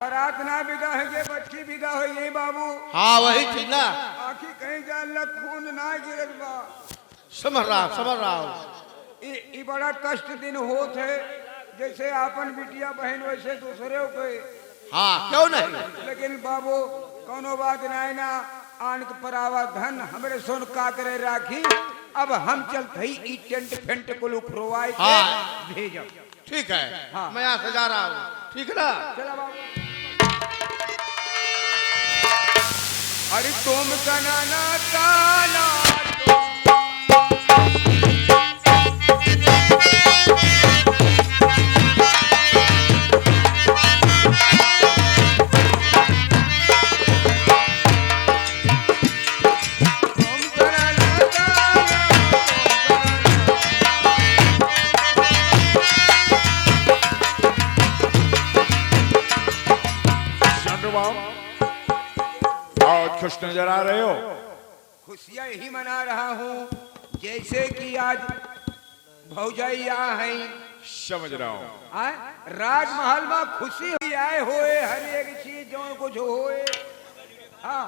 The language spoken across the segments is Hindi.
रात ना बिगा है ये बच्ची बिगा हो ये बाबू। हाँ वही थी ना। आखी कहीं जान खून ना गिरत बा। समझ रहा हूँ। ई बड़ा कष्ट दिन होत है, जैसे आपन बिटिया बहन वैसे दूसरे के। हाँ क्यों नहीं। लेकिन बाबू कोनो बात नहीं ना, आन के परावा धन हमरे सोन का करे राखी। अब हम चलते ही ई टेंट फेंट को प्रोवाइड हाँ। भेजो। ठीक है हाँ। मैं यहाँ से जा रहा हूँ, ठीक है ना। चला बाबू। अरे तुम कनाना काना खुश नजर आ रहे हो। खुशियां ही मना रहा हूँ, जैसे कि आज भौजाई हैं। समझ रहा हूँ। राजमहल में खुशी ही आए होए, हर एक चीज जो कुछ होए। हाँ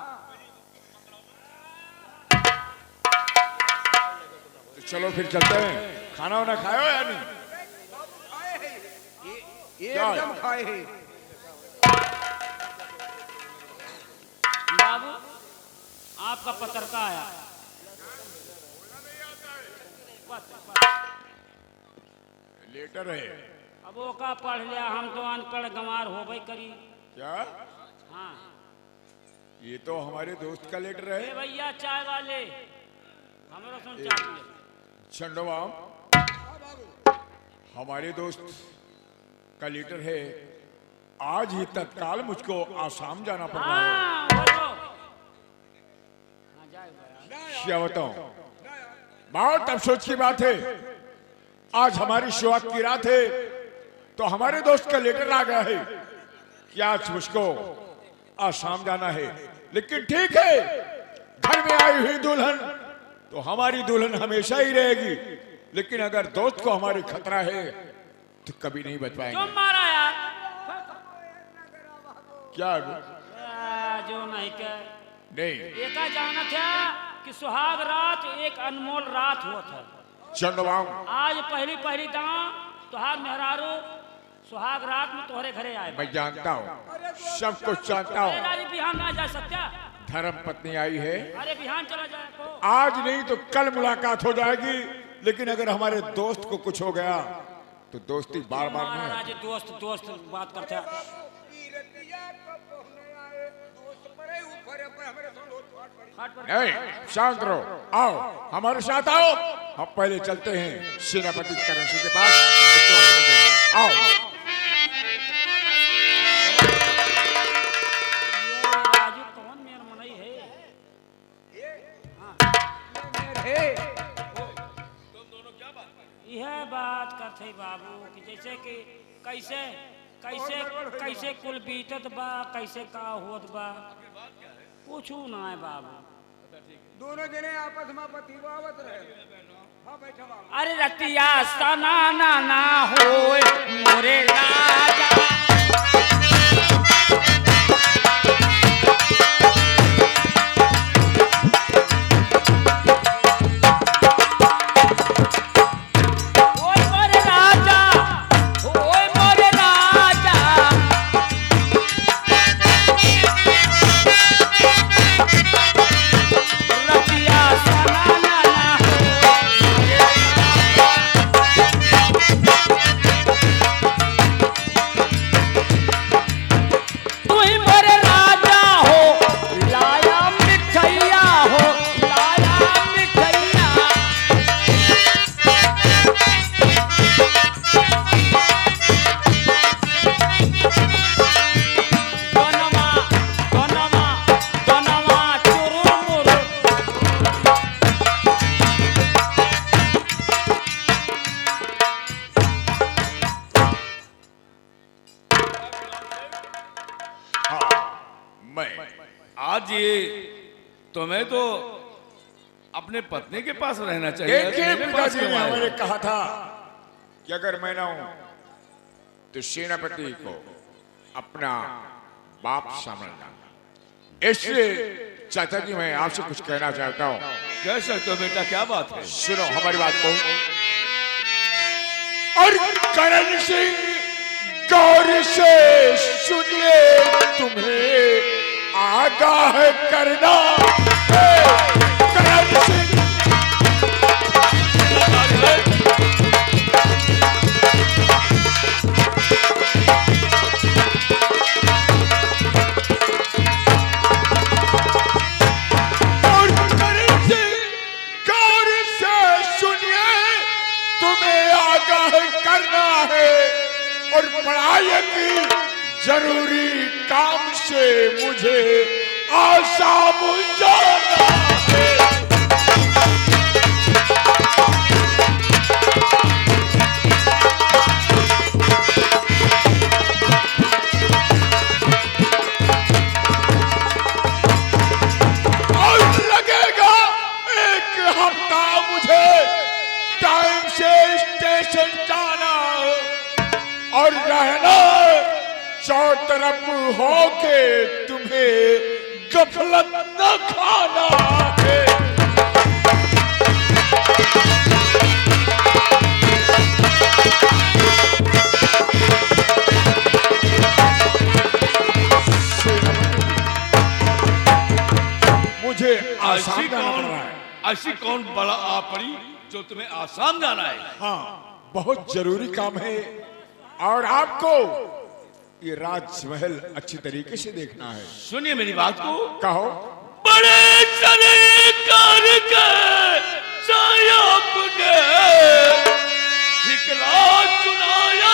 तो चलो फिर चलते हैं। खाना वाना खाए हो या नहीं? एकदम खाए हैं। बाबू आपका पत्र का आया। लेटर है। अब वो का पढ़ लिया, हम तो अनपढ़ गंवार हो गई करी। क्या? हाँ ये तो हमारे दोस्त का लेटर है। ए भैया चाय वाले, हमारा सुन चाय पिए। चंडवाम हमारे दोस्त का लेटर है। आज ही तत्काल मुझको आसाम जाना पड़ रहा है। हाँ वो तो क्या बताऊं, बहुत अफसोस की बात है। आज हमारी शुरुआत की रात है तो हमारे दोस्त का लेटर आ गया है कि आज मुझको आसाम जाना है। लेकिन ठीक है, घर में आई हुई दुल्हन तो हमारी दुल्हन हमेशा ही रहेगी। लेकिन अगर दोस्त को हमारी खतरा है तो कभी नहीं बच पाएंगे। तुम मारा यार क्या? जो नहीं के नहीं, एका जाना था कि सुहाग रात एक अनमोल रात हुआ था। चंडवाम आज पहली पहली दां तुहार मेहरारू सुहाग रात में तुम्हारे घरे आए। मैं जानता हूँ, सब कुछ जानता हूँ। अरे बिहान ना जा सकता। धर्म पत्नी आई है, अरे बिहान चला जाए तो आज नहीं तो कल मुलाकात हो जाएगी। लेकिन अगर हमारे दोस्त को कुछ हो गया तो दोस्ती बार बार नहीं हमारा आती। आज दोस्त दोस्त बात करते हैं। फाट पर नहीं, शांत रहो। आओ हमारे साथ आओ। हम पहले चलते हैं सेनापति करण सिंह के पास। आओ। राजू कौन मेर मनई है? यह बात करते बाबू कि जैसे कि कैसे कैसे कैसे कुल बीतत बा, कैसे का होत बा, पूछू ना है बाबू। दोनों जने आपस में पतिवावत रहे। हाँ बैठा बाबू। अरे रतिया सना ना ना होए मोरे राजा। ओए मोरे राजा, ओए मोरे राजा। रतिया सना ना ना होए तू ही मोरे राजा हो, लाया मिठैया हो, लाया मिठैया। दोनवा दोनवा दोनवा चुरुर मुरुर। मैं आज ये तुम्हें तो अपने पत्नी के पास रहना चाहिए। देखिए, मेरे पास पिताजी ने क्यों आए? हमें कहा था कि अगर मैं ना हूं तो सेनापति को अपना बाप समझना। इसलिए चाचा जी मैं आपसे कुछ कहना चाहता हूँ। कह सकते हो बेटा, क्या बात है? सुनो हमारी बात को। और करण सिंह गौर से सुनिए, तुम्हें आगाह करना है। करण सिंह और पढ़ाई की जरूरी काम से मुझे आसाम जाना है। और लगेगा 1 हफ्ता मुझे टाइम से स्टेशन जाना और रहना चौतरफ होके तुम्हें गफलत न खाना है। मुझे आसाम जाना पड़ रहा है। ऐसी कौन बड़ा आ पड़ी जो तुम्हें आसाम जाना है? हाँ, बहुत जरूरी काम है और आपको ये राजमहल अच्छी तरीके से देखना है। सुनिए मेरी बात को। कहो। बड़े सरकार के सायब ने ठिकरा चुनाया,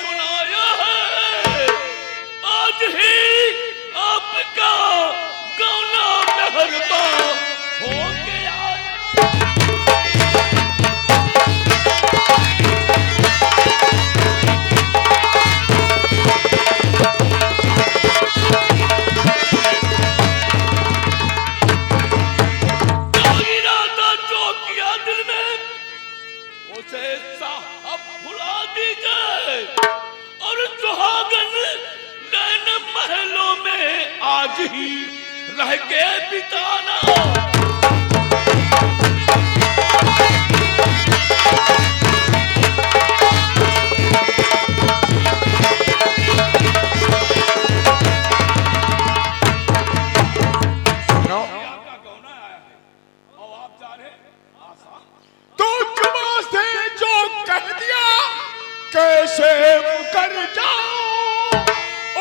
चुनाया है। आज ही आपका गौना मेहरबा हो गया। इरादा जो किया दिल में उसे साहब भुला दीजिए और सुहागन नैन महलों में आज ही रह के बिताना। कैसे मुकर जाऊं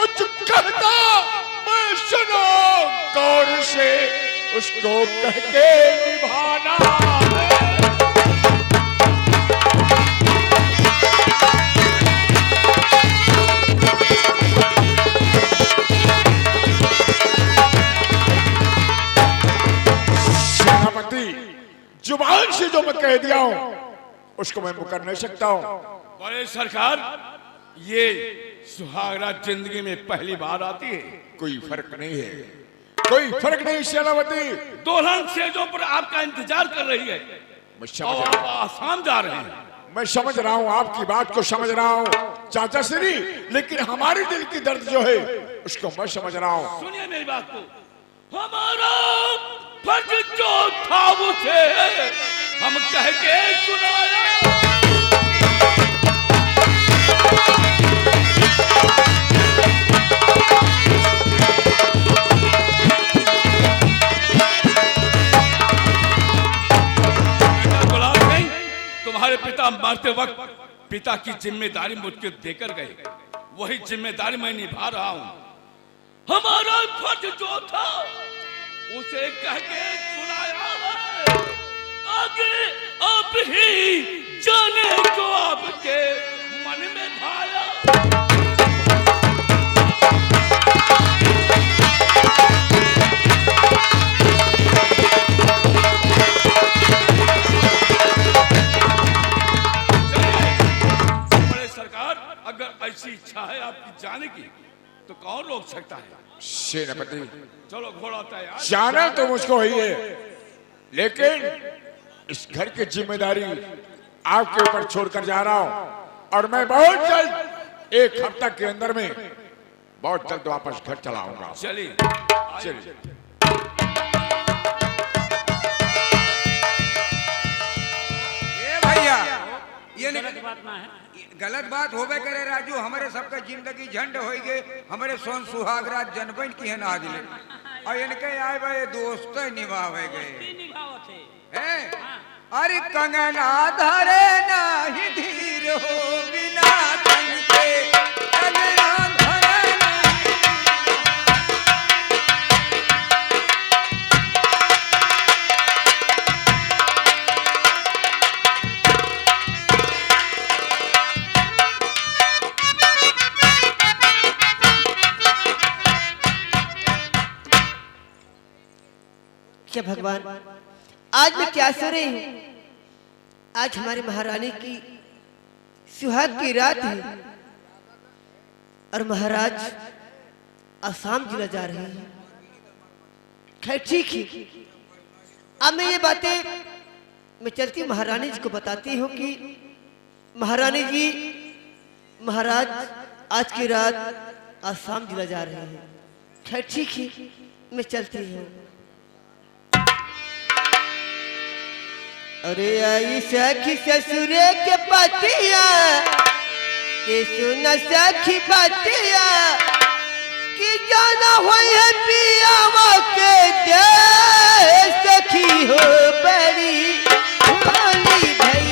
उच कहता मैं, सुनो गौर से उसको कह के निभाना है। सेनापति, जुबान से जो मैं कह दिया हूं उसको मैं मुकर नहीं सकता हूं। बड़े सरकार, ये सुहागरात जिंदगी में पहली बार आती है। कोई फर्क नहीं है, कोई फर्क नहीं सेनापति। दुल्हन सेजों पर आपका इंतजार कर रही है मैं समझ और रहा आप हूं, आसाम जा रहे हैं। मैं समझ रहा हूं, आपकी बात को समझ रहा हूं चाचा श्री, लेकिन हमारे दिल की दर्द जो है उसको मैं समझ रहा हूं। सुनिए मेरी बात को। हमारा फर्ज जो था उसे हम कह के सुनाया। तुम्हारे पिता मरते वक्त पिता की जिम्मेदारी मुझको देकर गए, वही जिम्मेदारी मैं निभा रहा हूं। हमारा फर्ज जो था उसे कह के सुनाया है। आगे आप ही जाने जो आपके मन में भाया। अगर ऐसी इच्छा है आपकी जाने की तो कौन रोक सकता है? सेनापति, चलो घोड़ा तैयार। जाना तो मुझको ही है, लेकिन इस घर की जिम्मेदारी आपके ऊपर छोड़कर जा रहा हूं और मैं बहुत जल्द, 1 हफ्ता के अंदर में बहुत जल्द वापस घर चला आऊंगा। चलिए चलिए। ए भैया, ये गलत बात ना है। गलत बात होबे करे राजू, हमारे सबका जिंदगी झंड हो गए, हमारे सोन सुहागरात जनबन की है ना दिले और इनके आए भाई दोस्त निभावे गए की निभावत है। हैं? अरे कंगना धरे नाही धीर हो बिना तन के, कंगना धरे नाही। क्या भगवान, आज मैं क्या सो रही हूँ? आज हमारी महारानी की सुहाग की रात है और महाराज आसाम जिला जा रहे हैं। खैर ठीक है, अब मैं ये बातें मैं चलती महारानी जी को बताती हूँ कि महारानी जी, महाराज आज की रात आसाम जिला जा रहे हैं। खैर ठीक है, मैं चलती हूँ। अरे आई सखी ससुरे के पतिया के सुना सखी बतिया कि जाना होई है पियावा के दे सखी हो बड़ी भोली भई।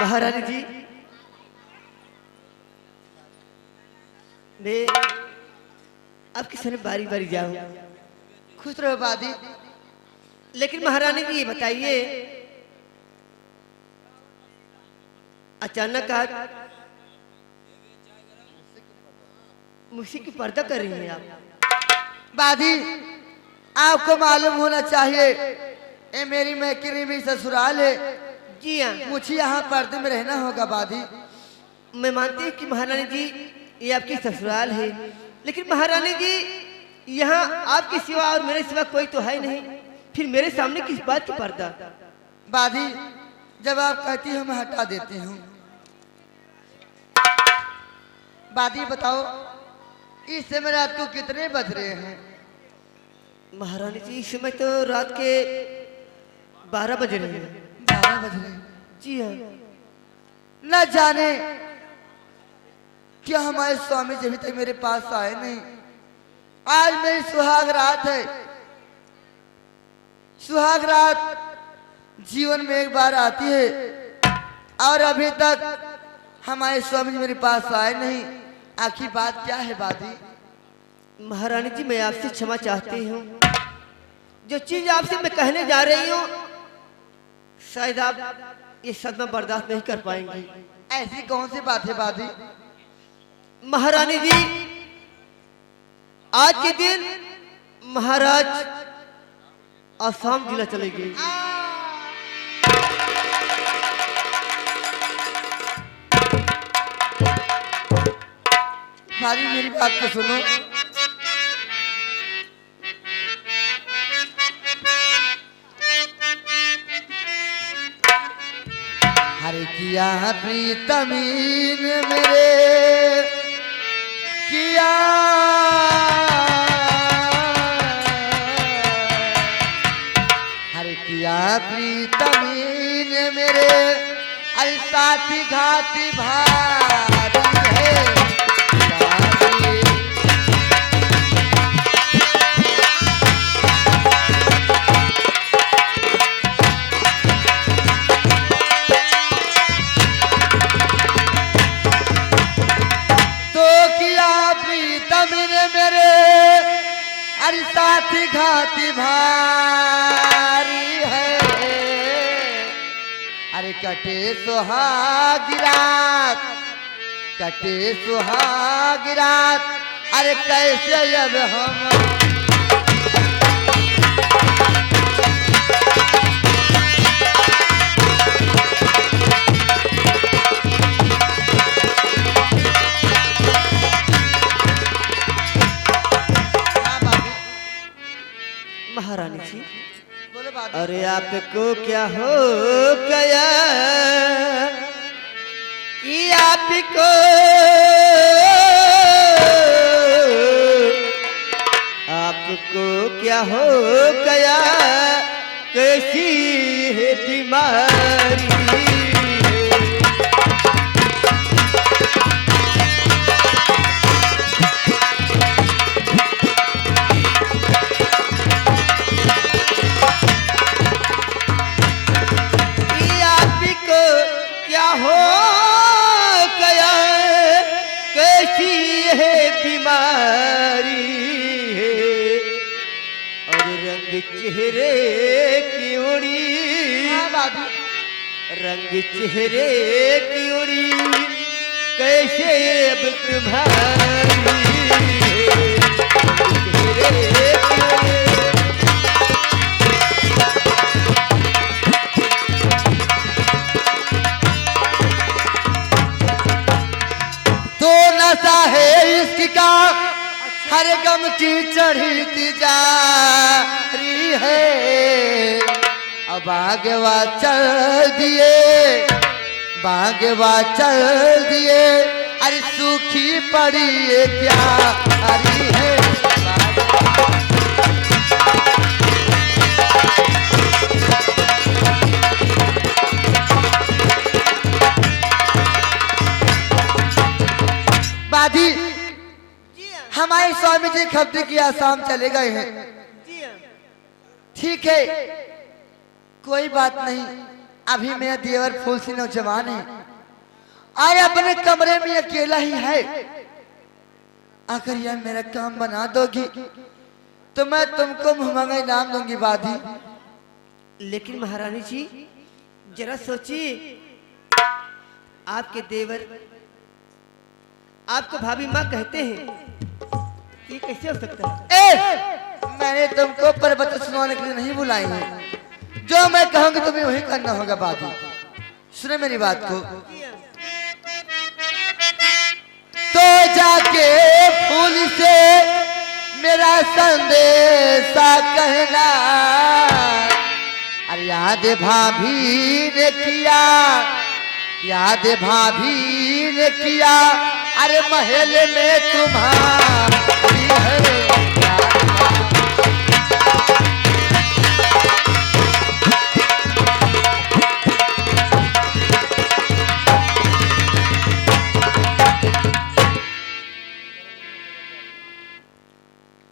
महारानी जी, मैं आपके सामने बारी बारी जाऊं। खुश रहो बादी। लेकिन महारानी जी ये बताइए, अचानक आज मुझसे की पर्दा कर रही हैं आप? बादी, आपको मालूम होना चाहिए ये मेरी मैकेरी भी ससुराल है। जी हाँ, मुझे यहाँ पर्दे में रहना होगा बादी। मैं मानती हूँ कि महारानी जी ये आपकी ससुराल है, लेकिन महारानी जी यहाँ आपके सिवा और मेरे सिवा कोई तो है नहीं, फिर मेरे सामने किस बात की पर्दा? बादी, जब आप कहती हो मैं हटा देती हूँ। बादी बताओ, इस समय रात को कितने बज रहे हैं? महारानी जी इस समय तो रात के 12 बज रहे हैं। 12 बज रहे हैं। जी हाँ। न जाने क्या हमारे स्वामी जी अभी तक मेरे पास आए नहीं? आज मेरी सुहाग रात है। सुहाग रात जीवन में एक बार आती है और अभी तक हमारे स्वामी जी मेरे पास आए नहीं। आखिर बात क्या है बादी? महारानी जी, मैं आपसे क्षमा चाहती हूँ। जो चीज आपसे मैं कहने जा रही हूँ, शायद आप ये सदमा बर्दाश्त नहीं कर पाएंगी। ऐसी कौन सी बात है बादी? महारानी जी, आज के दिन महाराज आसाम जिला चले गए। बादी मेरी बात को सुनो। हरे किया प्रीतमीन मेरे किया, हरे किया प्रीतमीन मेरे, अरे साथी घाती भारी है साथी। अरे साथी घाती भारी है, अरे कटे सुहागिरात, कटे सुहागिरात, अरे कैसे अब हम महारानी जी, बोलो बात। अरे आपको क्या हो गया कि आपको क्या हो गया, कैसी है बीमारी? चेहरे की उड़ी, रंग चेहरे की उड़ी, कैसे अब तुम्हारी चेहरे की उड़ी। तो नशा है इसका हर गम की चढ़ी जा रही है। अब आगवा चल दिए, बागवा चल दिए, अरे सूखी पड़ी ये क्या हरी है। बादी, हमारे स्वामी जी खबरी की आसाम चले गए हैं। ठीक है, कोई बात नहीं। अभी मेरा देवर फूल सी नौजवान है और अपने कमरे में अकेला ही है। अगर यह मेरा काम बना दोगी तो मैं तुमको मुहंगा इनाम दूंगी बादी। लेकिन महारानी जी, जरा सोचिए, आपके देवर आपको भाभी माँ कहते हैं, ये कैसे हो सकता है? मैंने तुमको पर्वत सुनाने के लिए नहीं बुलाई है। जो मैं कहूंगी तुम्हें वही करना होगा बादी। सुने मेरी बात को। तो जाके फूल से मेरा संदेशा कहना, अरे याद भाभी ने किया, याद भाभी ने किया, अरे महल में तुम्हारी है।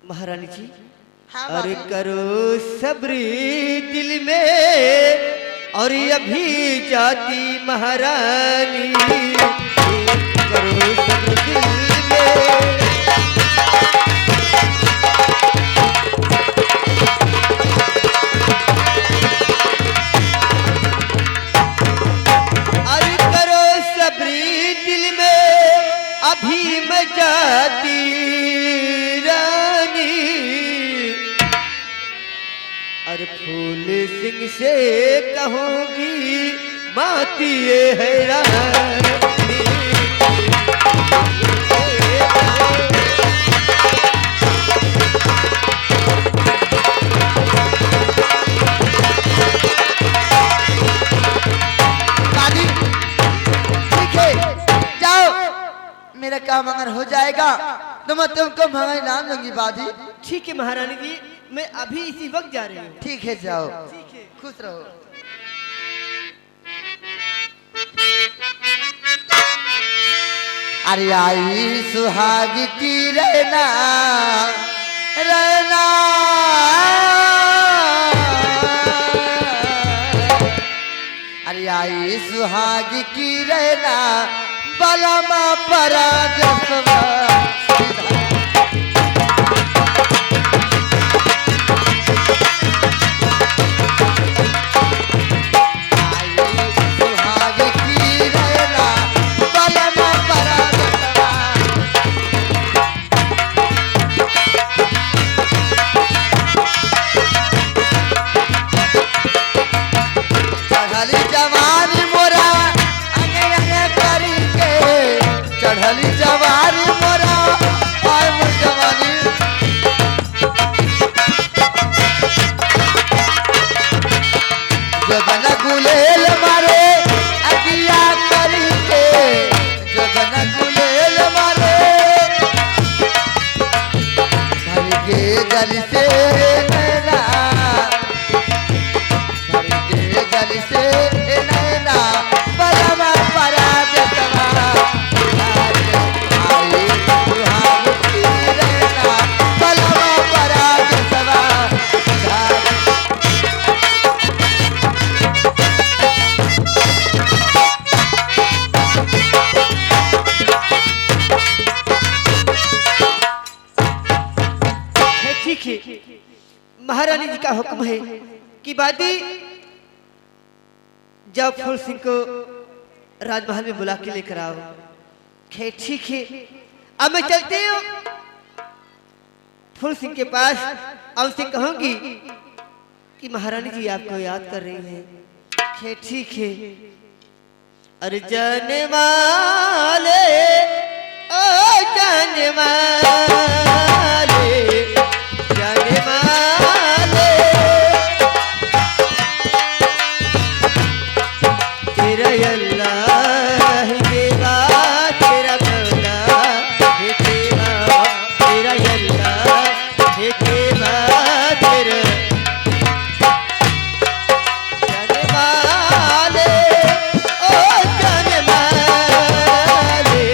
महारानी जी हाँ अरे बाबू। करो सब्र दिल में और अभी जाती महारानी करो सब्र दिल में अरे करो सब्र दिल में अभी मैं जाती रानी और फूल सिंह से कहूंगी माती ये हैरानी दादी ठीक है जाओ, मेरा काम अगर हो जाएगा तो मैं तुमको महंगा इनाम दूंगी बादी। ठीक है महारानी जी मैं अभी इसी वक्त जा रही हूँ। ठीक है जाओ, ठीक है खुश रहो। अरे आई सुहाग की रहना रहना अरे आई सुहाग की रहना बलमा परा जसवा सुहाग की रहना बलमा परा जसवा चढ़ली जवानी मोरा अंगे अंगे करी के चढ़ली जवानी मोरा आय मोर जवानी जगन गुलेल मारे अगिया करी के जगन गुलेल मारे घर के जल से नैना जल से नैना बलमा परा जसवा आई सुहाग की रहना बलमा परा जसवा है, ठीक है महारानी जी का हुक्म है कि बादी जब फूल सिंह को राजमहल में बुला के लेकर आओ। खे ठीक है अब मैं चलती हूँ फूल सिंह के पास और उनसे कहूंगी कि महारानी जी आपको याद कर रही हैं। खे ठीक है अरे जाने वाले ओ जाने वाले जाने वाले तेरा अल्लाह देवा तेरा मौला है देवा तेरा अल्लाह है देवा तेरा जाने वाले ओ जाने वाले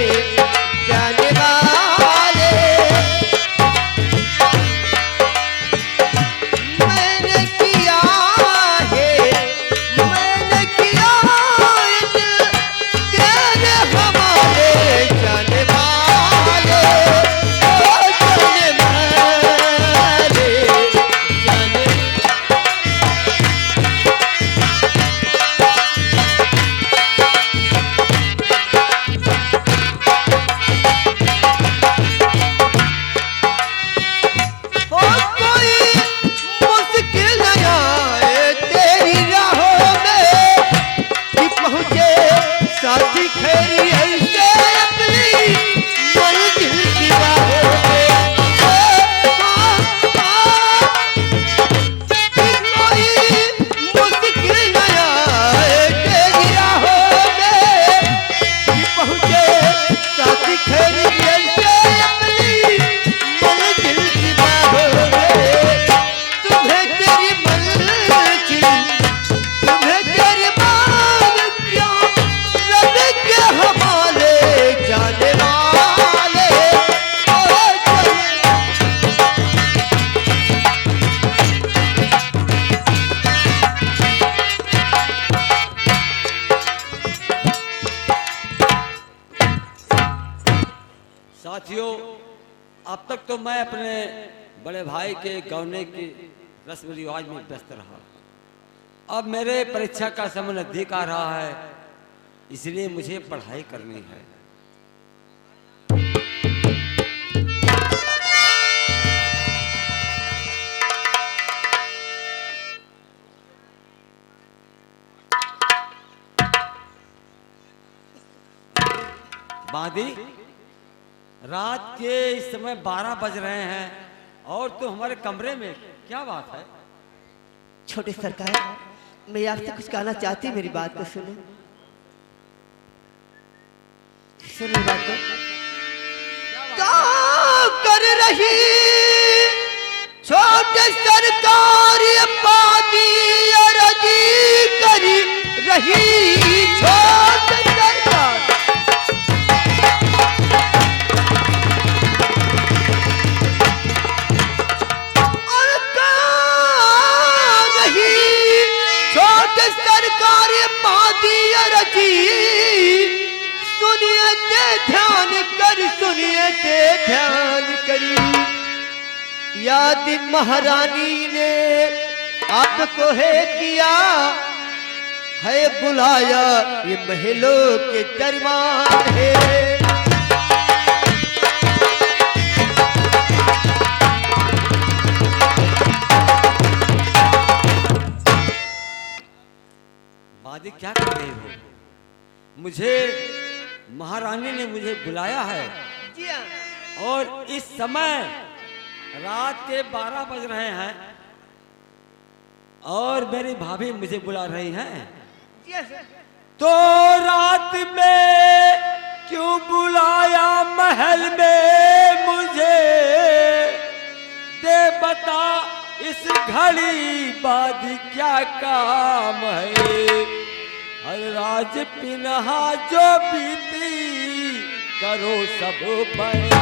साथियों, अब तक तो मैं अपने बड़े भाई के गौने की रस्म रिवाज में व्यस्त रहा। अब मेरे परीक्षा का समय नजदीक आ रहा है, इसलिए मुझे पढ़ाई करनी है। बादी, रात के इस समय 12 बज रहे हैं और तुम हमारे कमरे में, क्या बात है? छोटे सरकार, मैं आपसे कुछ कहना चाहती हूँ, मेरी बात को सुनो। सुनो मेरी बात को। क्या कर रही छोटे सरकार, बादी अरजी करी रही छोटे सरकार। सरकार मादी अरजी, सुनिए ते ध्यान कर, सुनिए ते ध्यान करी। याद महारानी ने आपको है किया है बुलाया, ये महलों के दरबार है। बादी, क्या कर रही हो? मुझे महारानी ने मुझे बुलाया है और इस समय रात के 12 बज रहे हैं और मेरी भाभी मुझे बुला रही हैं। तो रात में क्यों बुलाया महल में मुझे, दे बता इस घड़ी बाद क्या काम है। हर राज पिनहा जो बीती करो सब बयां।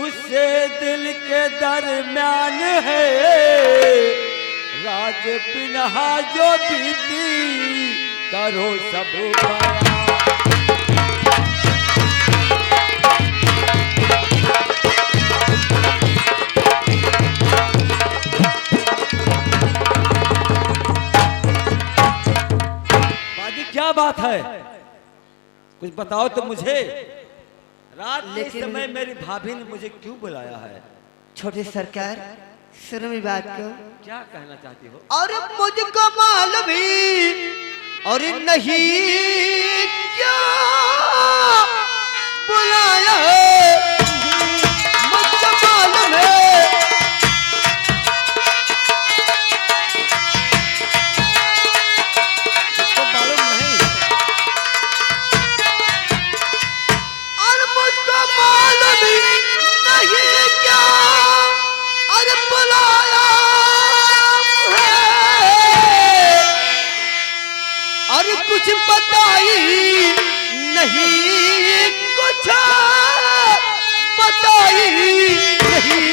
उससे दिल के दरम्यान है, राज पिनहा जो बीती करो सब बयां। बाजी, क्या बात है? कुछ बताओ तो मुझे। रात के समय मेरी भाभी ने मुझे क्यों बुलाया है? छोटे सरकार, सुनो मेरी बात को। क्या कहना चाहती हो? और मुझको मालूम ही और नहीं क्या बुलाया है, मुझको मालूम है। तुमको मालूम नहीं? और मुझको मालूम नहीं क्या और बुलाया है, और कुछ बताई नहीं, कुछ बताई नहीं।